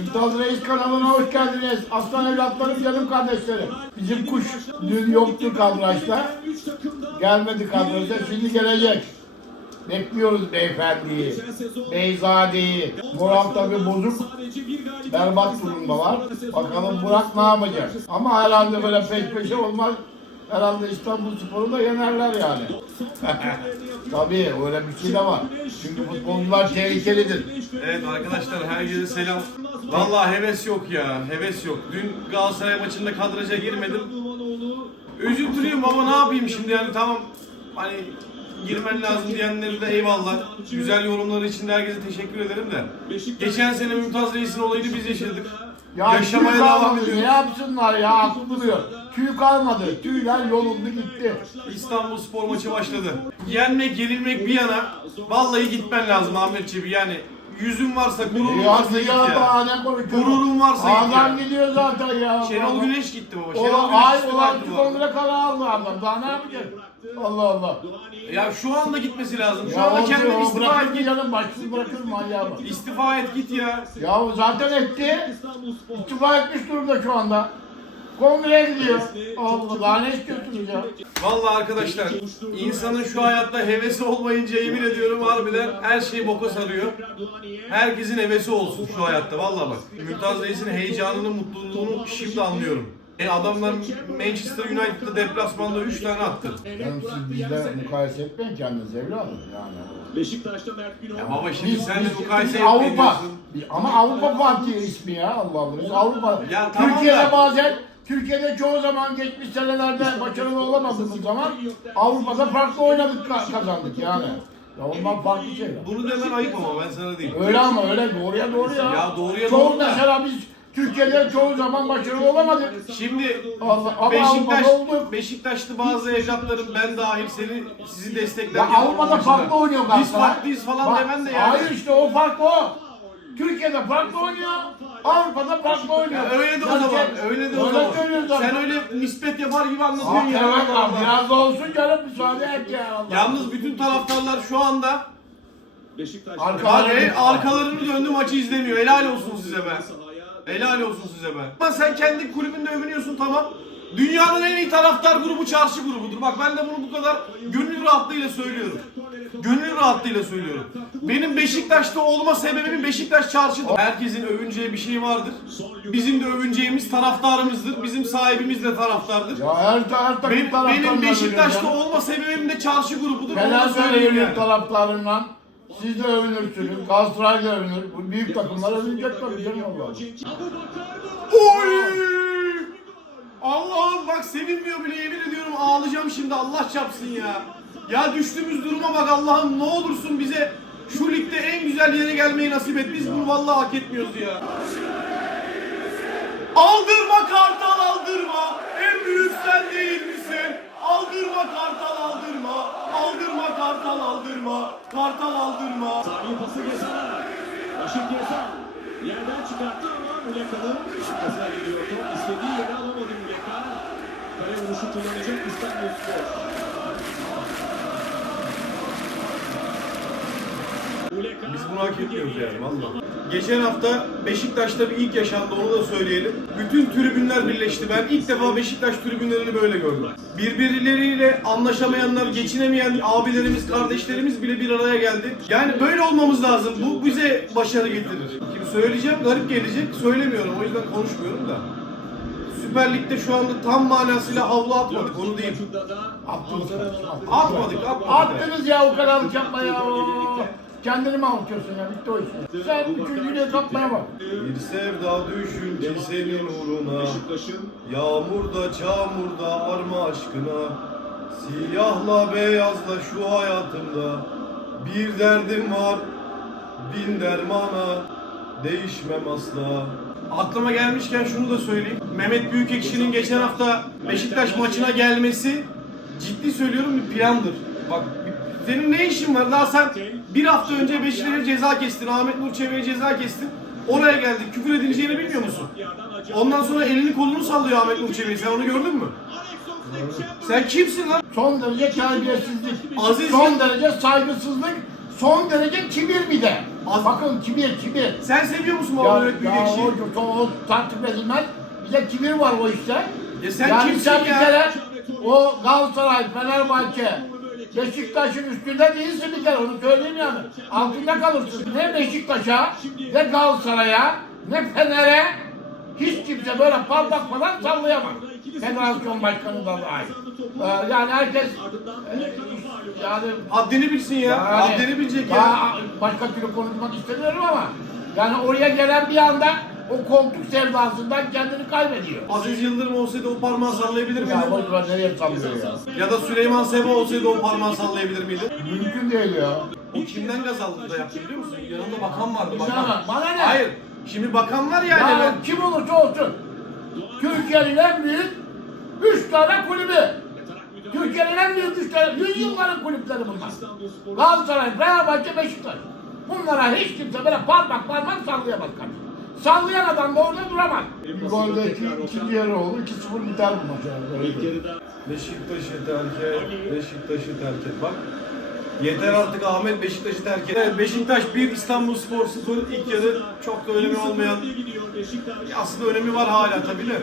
Mümtaz Reis kanalına hoş geldiniz. Aslan evlatlarım, canım kardeşlerim. Bizim kuş dün yoktu kadrajda. Gelmedi kadrajda, şimdi gelecek. Bekliyoruz beyefendiyi, beyzadeyi. Moral tabi bozuk, berbat durumdalar. Bakalım Burak ne yapacak? Ama herhalde böyle peş peşe olmaz. Herhalde İstanbul Spor'u yenerler yani. Tabii öyle bir şey de var. Çünkü futbolcular tehlikelidir. Evet arkadaşlar herkese selam. Vallahi heves yok ya, heves yok. Dün Galatasaray maçında kadraja girmedim. Üzüntülüyüm ama ne yapayım şimdi yani tamam hani girmen lazım diyenlere de eyvallah. Güzel yorumları için de herkese teşekkür ederim de. Geçen sene Mümtaz Reis'in olayını biz yaşadık. Ya Yaşamaya tüy devam kalmadı. Ne ediyoruz. yapsınlar ya? Duruyor. Tüy kalmadı. Tüyler yolundu gitti. İstanbul Spor maçı başladı. Yenmek, yenilmek bir yana vallahi gitmen lazım Ahmetciğim yani. Yüzün varsa, gururun Ya varsa git ya ya. Gururun varsa git Adam ya. gidiyor zaten ya. Şenol Güneş gitti baba. Şenol Ola, Güneş ay istifa ulan etti şu bu arada. aldı adam. Daha ne yapacak? Allah Allah. Ya şu anda gitmesi lazım. Şu Ya anda o, kendini o istifa bırakır et mı git. canım? Başsız bırakır manyağı bak. İstifa et git ya. Ya o zaten etti. İstifa etmiş durumda şu anda. Kongreye gidiyor. Allah daha ne istiyorsunuz ya? Vallahi arkadaşlar insanın şu hayatta hevesi olmayınca yemin ediyorum harbiden her şey boka sarıyor. Herkesin hevesi olsun şu hayatta vallahi bak. Mümtaz Reis'in heyecanını, mutluluğunu şimdi anlıyorum. E adamlar Manchester United'da deplasmanda 3 tane attı. Yani siz bizle mukayese etmeyin kendinizi evladım yani. Beşiktaş'ta Mert Günok. Ya baba şimdi Biz, sen de biz, mukayese biz Avrupa. Ama Avrupa Fatih ismi ya Allah Allah. Biz Avrupa. Ya tamam Türkiye'de da- bazen Türkiye'de çoğu zaman geçmiş senelerde başarılı olamadığımız zaman Avrupa'da farklı oynadık ka- kazandık yani. Ya ondan farklı şeyler. Bunu demen ayıp ama ben sana diyeyim. Öyle ama öyle doğruya doğru ya. Ya doğruya çoğu doğru da- mesela biz Türkiye'de çoğu zaman başarılı olamadık. Şimdi Allah, ama Beşiktaş, Avrupa'da olduk. Beşiktaşlı bazı evlatlarım ben dahil seni sizi Ya desteklerken Avrupa'da farklı oynuyor Biz Galatasaray. farklıyız falan Bak, demen de yani. Hayır işte o fark o. Türkiye'de farklı oynuyor. Avrupa'da farklı oynuyor. Ya öyle de o zaman, öyle de o zaman. Sen öyle nispet yapar gibi anlatıyorsun ya. evet abi biraz da olsun canım müsaade et ya Allah. Yalnız bütün taraftarlar şu anda Beşiktaş'ta Arka- var, el- arkalarını döndü maçı izlemiyor. Helal olsun size be. Helal olsun size be. Ama sen kendi kulübünde övünüyorsun tamam. Dünyanın en iyi taraftar grubu çarşı grubudur. Bak ben de bunu bu kadar gönül rahatlığıyla söylüyorum. Gönül rahatlığıyla söylüyorum. Benim Beşiktaş'ta olma sebebim Beşiktaş çarşıdır. Herkesin övüneceği bir şey vardır. Bizim de övüneceğimiz taraftarımızdır. Bizim sahibimiz de taraftardır. Ya her, her takım Benim, benim Beşiktaş'ta veriyorum olma sebebim de çarşı grubudur. ya. Söyleyeyim söyleyeyim yani. taraftarından. Siz de övünürsünüz. Galatasaray da övünür. Bu büyük takımlar övünecek tabii canım Allah. Oy! Allah'ım bak sevinmiyor bile yemin ağlayacağım şimdi Allah çarpsın ya. Ya düştüğümüz duruma bak Allah'ım ne olursun bize şu ligde en güzel yere gelmeyi nasip et. Biz bunu vallahi hak etmiyoruz ya. Aldırma kartal aldırma. En büyük sen değil misin? Aldırma kartal aldırma. Aldırma kartal aldırma. Kartal aldırma. Saniye pası Gezal. Başım Gezal. Yerden çıkarttı ama Muleka'nın arkasına gidiyor top. Yere alamadı Muleka. Kale vuruşu kullanacak İstanbul Spor. Biz bunu hak etmiyoruz yani valla. Geçen hafta Beşiktaş'ta bir ilk yaşandı onu da söyleyelim. Bütün tribünler birleşti. Ben ilk defa Beşiktaş tribünlerini böyle gördüm. Birbirleriyle anlaşamayanlar, geçinemeyen abilerimiz, kardeşlerimiz bile bir araya geldi. Yani böyle olmamız lazım. Bu bize başarı getirir. Şimdi söyleyeceğim garip gelecek. Söylemiyorum o yüzden konuşmuyorum da. Süper Lig'de şu anda tam manasıyla havlu atmadık onu Attınız. Atmadık, atmadık. Attınız ya o kadar yapma ya. Kendini mi avutuyorsun ya? Bitti o iş. Sen üçüncülüğe kapmaya bak. Bir sevda düşünce senin uğruna. Yağmurda çamurda arma aşkına Siyahla beyazla şu hayatımda Bir derdim var bin dermana Değişmem asla Aklıma gelmişken şunu da söyleyeyim. Mehmet Büyükekşi'nin geçen hafta Beşiktaş maçına gelmesi ciddi söylüyorum bir plandır. Bak senin ne işin var? Daha sen bir hafta önce Beşiktaş'a ceza kestin. Ahmet Nur Çebi'ye ceza kestin. Oraya geldik. Küfür edileceğini bilmiyor musun? Ondan sonra elini kolunu sallıyor Ahmet Nur Çebi. Sen onu gördün mü? Sen kimsin lan? Son derece terbiyesizlik. Aziz- Son derece saygısızlık. son derece kibir bir de. Az- Bakın kibir kibir. Sen seviyor musun Ya, baba yönetmeyi ya o, o, o takip edilmez. Bir de kibir var o işte. Ya sen yani kimsin sen bir ya? kere o Galatasaray, Fenerbahçe, Beşiktaş'ın üstünde değilsin bir kere onu söyleyeyim yani. Altında kalırsın. Ne Beşiktaş'a, ne Galatasaray'a, ne Fener'e hiç kimse böyle parmak falan sallayamaz. Federasyon başkanı da dahil. Ee, yani herkes e, yani Haddini bilsin ya. yani, Haddini bilecek ya. başka türlü konuşmak istemiyorum ama yani oraya gelen bir anda o koltuk sevdasından kendini kaybediyor. Aziz Yıldırım olsaydı o parmağı sallayabilir miydi? Ya boş ver nereye sallıyor ya. Ya da Süleyman Seba olsaydı o parmağı sallayabilir miydi? Mümkün değil ya. O kimden gaz aldı da yaptı biliyor musun? Yanında bakan vardı bakan. Bana, bana ne? Hayır. Şimdi bakan var yani. Ya ben- kim olursa olsun. Türkiye'nin en büyük üç tane kulübü. Türkiye'nin en büyük üç tane, yüzyılların kulüpleri bunlar. Galatasaray, Fenerbahçe, Beşiktaş. Bunlara hiç kimse böyle parmak parmak sallayamaz kardeşim. Sallayan adam da orada duramaz. Golde iki, ikinci yarı oldu. 2-0 biter bu maç. İlk yarıda Beşiktaş'ı terk et, Beşiktaş'ı terk et. Bak. Yeter artık Ahmet Beşiktaş'ı terk et. Evet, Beşiktaş 1, İstanbul Spor 0. İlk yarı çok da önemi olmayan, aslında önemi var hala tabii de.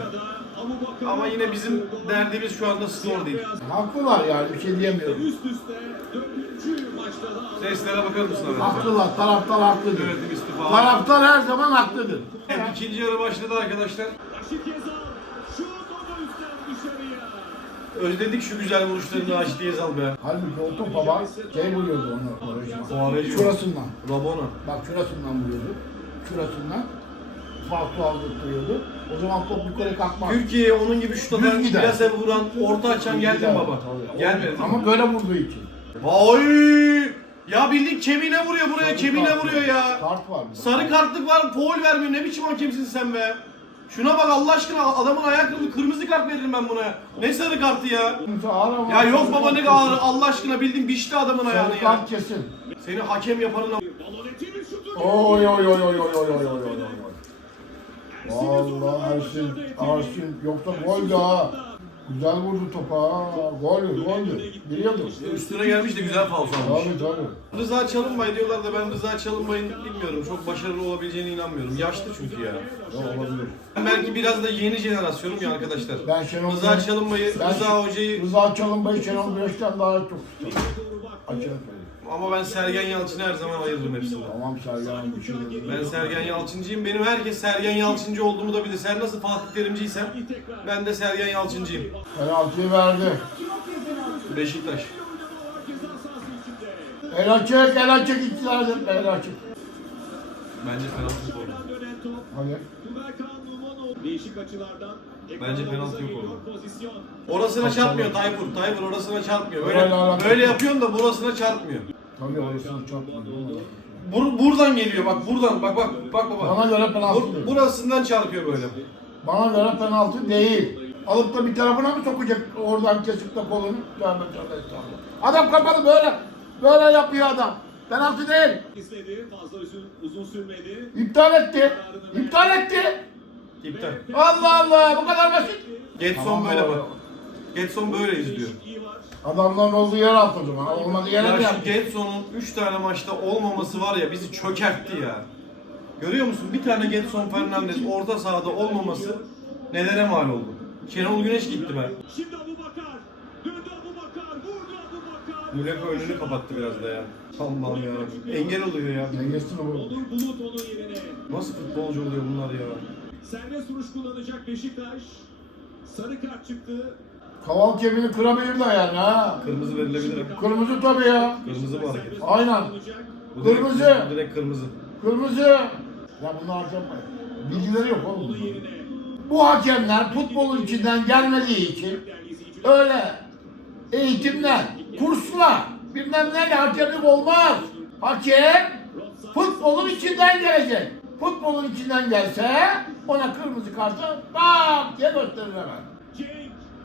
Ama yine bizim derdimiz şu anda skor değil. Haklılar yani bir şey diyemiyorum. üst üste dördüncü maçta da Seslere bakar mısın? Haklılar, taraftar. Yönetim istifa. Taraftar her zaman haklıdır. Evet, ikinci yarı başladı arkadaşlar. Raşit Gezal şut o da üstten dışarıya. Özledik şu güzel vuruşlarını Raşit Yazal be. Halbuki o topa bak, şey vuruyordu onu. Quaresma. Şurasından. Rabona. Bak şurasından vuruyordu. Şurasından. Farklı aldırtıyordu. O zaman top yukarı kalkmaz. Türkiye'ye onun gibi şut atan, Düz gider. plase vuran, orta açan geldi mi baba? Tabii. Gelmedi. Ama böyle vurduğu için. Vay! Ya bildiğin kemiğine vuruyor buraya, kemiğine vuruyor ya. Kart var. bir de. Sarı kartlık var, foul vermiyor. Ne biçim hakemsin sen be? Şuna bak Allah aşkına adamın ayakkabı kırmızı kart veririm ben buna. Ne sarı kartı ya? Kimse ağır ama- Ya yok baba ne ağır Allah aşkına bildiğin biçti adamın ayağını Sarı ya. kart kesin. Seni hakem bir şutu. Oy oy oy oy oy oy oy oy oy. Vallahi Ersin, Ersin yoksa gol daha. Güzel vurdu topa. ha. Gol, gol. Biliyordu. üstüne gelmiş de güzel faul salmış. Tabii tabii. Rıza Çalınbay diyorlar da ben Rıza Çalınbay'ın bilmiyorum. Çok başarılı olabileceğine inanmıyorum. Yaşlı çünkü ya. Ya olabilir. Ben belki biraz da yeni jenerasyonum ya arkadaşlar. Ben Şenol Rıza Çalınbay'ı, Ben- Rıza Hoca'yı Rıza Çalınbay'ı Şenol Güneş'ten daha çok. Açık söyleyeyim. Ama ben Sergen Yalçın'ı her zaman ayırırım hepsini. Tamam Sergen yok. Ben Sergen Yalçıncıyım. Benim herkes Sergen Yalçıncı olduğumu da bilir. Sen nasıl Fatih Terimciysen ben de Sergen Yalçıncıyım. Penaltıyı verdi. Beşiktaş. El açık, el açık iktidardır. El açık. Bence penaltı. Dönen top. Hayır. Değişik açılardan. Bence penaltı yok orada. Orasına çarpmıyor Tayfur. Tayfur orasına çarpmıyor. Böyle, alakası böyle yok. yapıyorsun da burasına çarpmıyor. Tabii orasını çok Bur, buradan geliyor bak buradan. Bak bak bak baba. Bana göre penaltı Bur, değil. burasından çarpıyor böyle. Bana göre penaltı değil. Alıp da bir tarafına mı sokacak oradan kesip de kolunu? Tövbe tövbe estağfurullah. Adam kapalı böyle. Böyle yapıyor adam. Penaltı değil. İstedi. Fazla uzun, uzun sürmedi. İptal etti. İptal etti. İptal. Allah Allah bu kadar basit. Getson Tamam, böyle bak. Getson böyle izliyor. Adamların olduğu yer altı o zaman. Olmadığı yere mi Ya şu yaptı? Getson'un 3 tane maçta olmaması var ya bizi çökertti ya. Görüyor musun? Bir tane Getson Fernandez orta sahada olmaması nelere mal oldu. Şenol Güneş gitti be. Şimdi Abubakar. Döndü Abubakar. Vurdu Abubakar. Muleka önünü kapattı biraz da ya. Allah'ım ya. Engel oluyor ya. Dengesini vurdu. Onur Bulut onun yerine. Nasıl futbolcu oluyor bunlar ya? Serbest vuruş kullanacak Beşiktaş. Sarı kart çıktı. Kaval kemiğini kırabilir de yani ha. Kırmızı verilebilir. Kırmızı tabii ya. Kırmızı bu hareket. Aynen. Bu direkt- Kırmızı. Bu direkt kırmızı. Kırmızı. Ya bunlar hakem bilgileri yok oğlum. Bu hakemler futbolun içinden gelmediği için öyle eğitimler, kurslar, bilmem neyle hakemlik olmaz. Hakem futbolun içinden gelecek. Futbolun içinden gelse ona kırmızı kartı tak diye gösterir hemen.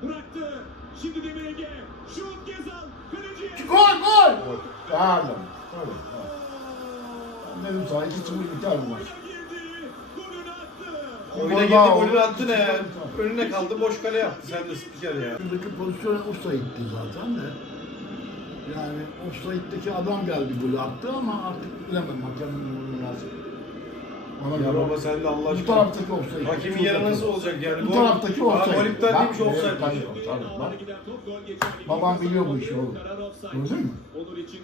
Bıraktı. Şimdi Demir Ege. Şut Gezal. Kaleci. Gol gol. Tabii. Ben dedim sana 2-0 biter bu maç. Oyuna girdi golünü attı ne ya? Önüne kaldı boş kale yaptı. Sen de spiker ya. Şuradaki pozisyon offside'di zaten de. Yani offside'deki adam geldi golü attı ama artık bilemem hakemin nasıl. Bana Ya göre baba sen de Allah bu aşkına. taraftaki offside. Yeri tarafı. nasıl olacak yani? Bu Gol- taraftaki Ha, offside. Gol iptal Bak, değilmiş evet, offside. tabii, tabii, bak. Babam biliyor bu işi oğlum. Gördün mü? Onur için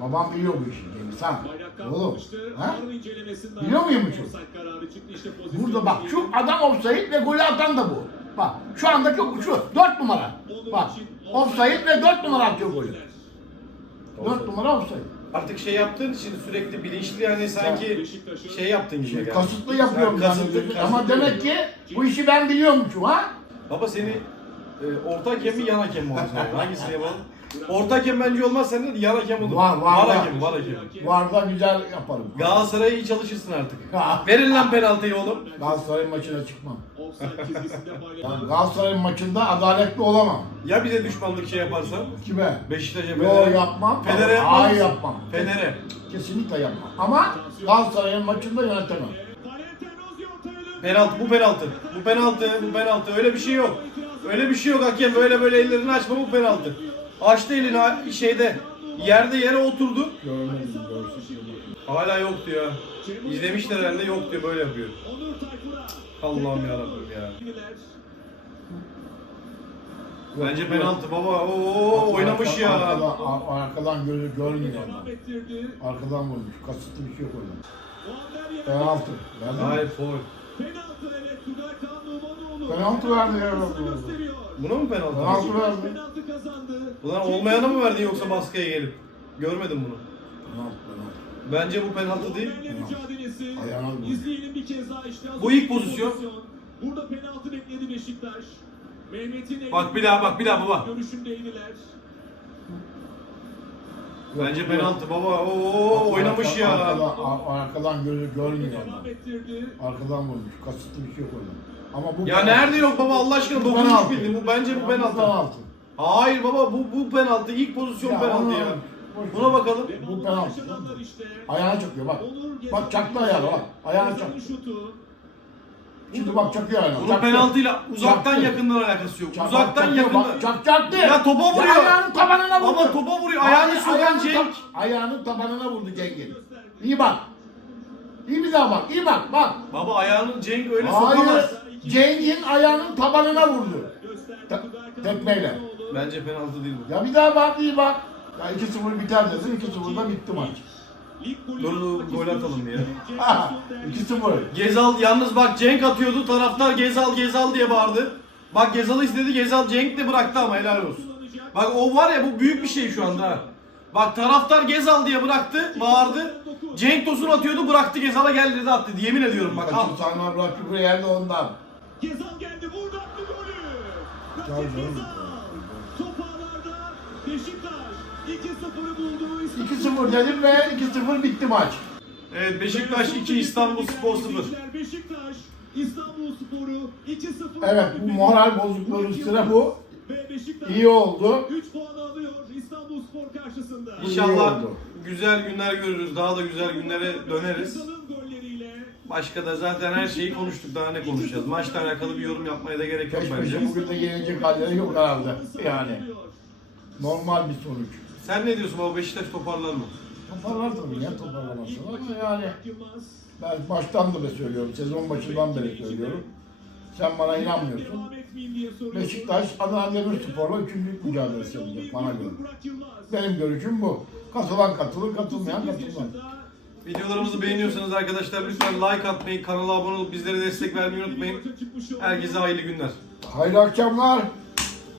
Babam biliyor bu işi Cengiz han. bayrak Oğlum. kalkmıştı. Ha? İncelemesinden Biliyor muymuş o? offside kararı çıktı. İşte pozisyon Burada bak şu adam offside ve golü atan da bu. Bak şu andaki şu dört numara. Onur Bak offside ve dört numara atıyor golü. Offside. Dört numara offside. Artık şey yaptığın için sürekli bilinçli yani sanki Beşiktaş'ın şey yaptın gibi geldi. kasıtlı yapıyorum Sen kasıtlı- zannediyorum. Ama kasıtlı demek ki bu işi ben biliyormuşum ha. Baba seni e, orta hakem mi yan hakem mi olsun? Hangisini yapalım? Orta hakem bence olmaz sen de yan hakem olur. Var, var, var. hakem, var hakem. Varda güzel yaparım. Galatasaray'a iyi çalışırsın artık. Verin lan penaltıyı oğlum. Galatasaray maçına çıkmam. Offside çizgisinde. Galatasaray maçında adaletli olamam. Ya bize düşmanlık şey yaparsan? Kime? Beşiktaş'a Yo yapmam. Fener'e yapmaz Hayır yapmam. Fener'e. Kesinlikle yapmam. Ama Galatasaray'ın maçında yönetemem. Penaltı, bu penaltı. Bu penaltı, bu penaltı. Öyle bir şey yok. Öyle bir şey yok hakem. Böyle böyle ellerini açma bu penaltı. Açtı elini şeyde. Yerde yere oturdu. Görmedim, görsün. Hala yok diyor. İzlemişler herhalde yok diyor böyle yapıyor. Allah'ım ya. Gibiler. Bence penaltı baba. Oo oynamış ya. Arkadan, ar- arkadan gözü görmüyor adam. Arkadan vurmuş. Kasıtlı bir şey yok orada. Penaltı. Verdin mi? Hayır foul. Penaltı evet Tugay Kaan Numanoğlu. Penaltı verdi ya. Penaltı gösteriyor. Buna mı penaltı? Penaltı verdi. Penaltı kazandı. Ulan olmayana mı verdin yoksa baskıya gelip? Görmedim bunu. Penaltı, penaltı. Bence bu penaltı değil. Ayağına. İzleyelim bir kez daha işte. Bu ilk pozisyon. Burada penaltı bekledi Beşiktaş. Mehmet'in Bak bir daha, bak bir daha baba. Görüşündeydiler. Bence penaltı baba. Oo oynamış ya. Arkadan, ar- arkadan gözü görmüyor Devam adam. ettirdi. Arkadan vurmuş. Kasıtlı bir şey yok orada. Ama bu Ya nerede yok baba Allah aşkına dokunmuş Penaltı. bildi. Bu bence bu penaltı. penaltı. Hayır baba bu bu penaltı. İlk pozisyon Ya penaltı ya. Boş Buna bakalım. Devamlı penaltı. Ayağına çakıyor bak. Bak çaktı ayağına bak. Ayağına çaktı. Şimdi bak çakıyor ayağına. Bunun çaktı. penaltıyla uzaktan Çaktı. yakından alakası yok. Çak- Uzaktan çakıyor, yakından. bak, Çak çaktı. Ya topa vuruyor. Ya ayağının tabanına vurdu. Ama topa vuruyor. Ayağını Ay- sokan ayağının Cenk. tab- ayağının tabanına vurdu Cenk'in. İyi bak. İyi bir daha bak. İyi bak. Bak. Baba ayağını Cenk öyle Hayır. sokamaz. Cenk'in ayağının tabanına vurdu. Te- tekmeyle. Bence penaltı değil bu. Ya bir daha bak. iyi bak. Ya 2-0 biter dedin. 2-0'da bitti maç. Dur, gol atalım değerli 2-0. Gezal yalnız bak Cenk atıyordu. Taraftar Gezal Gezal diye bağırdı. Bak Gezal'ı istedi. Gezal Cenk de bıraktı ama helal olsun. Bak o var ya bu büyük bir şey şu anda. ha. Bak taraftar Gezal diye bıraktı, bağırdı. Cenk Tosun atıyordu, bıraktı Gezal'a geldi dedi attı. Yemin ediyorum bak al. Sana bıraktı buraya yerde ondan. Gezal geldi vurdu attı golü. Canım. Gezal. Top ağlarda Beşiktaş 2-0'ı buldu. 2-0 dedim ve 2-0 bitti maç. Evet Beşiktaş 2 İstanbul Spor 0. Beşiktaş İstanbul Sporu 2-0. Evet bu moral bozukluğun üstüne bu. İyi oldu. 3 puan alıyor İstanbul Spor karşısında. İnşallah güzel günler görürüz. Daha da güzel günlere döneriz. Başka da zaten her şeyi konuştuk. Daha ne konuşacağız? Maçla alakalı bir yorum yapmaya da gerek yok bence. Bugün de gelecek halleri yok herhalde. Yani normal bir sonuç. Sen ne diyorsun baba Beşiktaş toparlar mı? Toparlar tabii ya toparlamasın ama yani ben baştan da söylüyorum, sezon başından beri söylüyorum. Sen bana inanmıyorsun. Beşiktaş Adana Demirspor'la üçüncülük mücadelesi yapacak bana göre. Benim görüşüm bu. Katılan katılır, katılmayan 38 katılmaz. Videolarımızı beğeniyorsanız arkadaşlar lütfen like atmayı, kanala abone olup bizlere destek vermeyi unutmayın. Herkese hayırlı günler. Hayırlı akşamlar.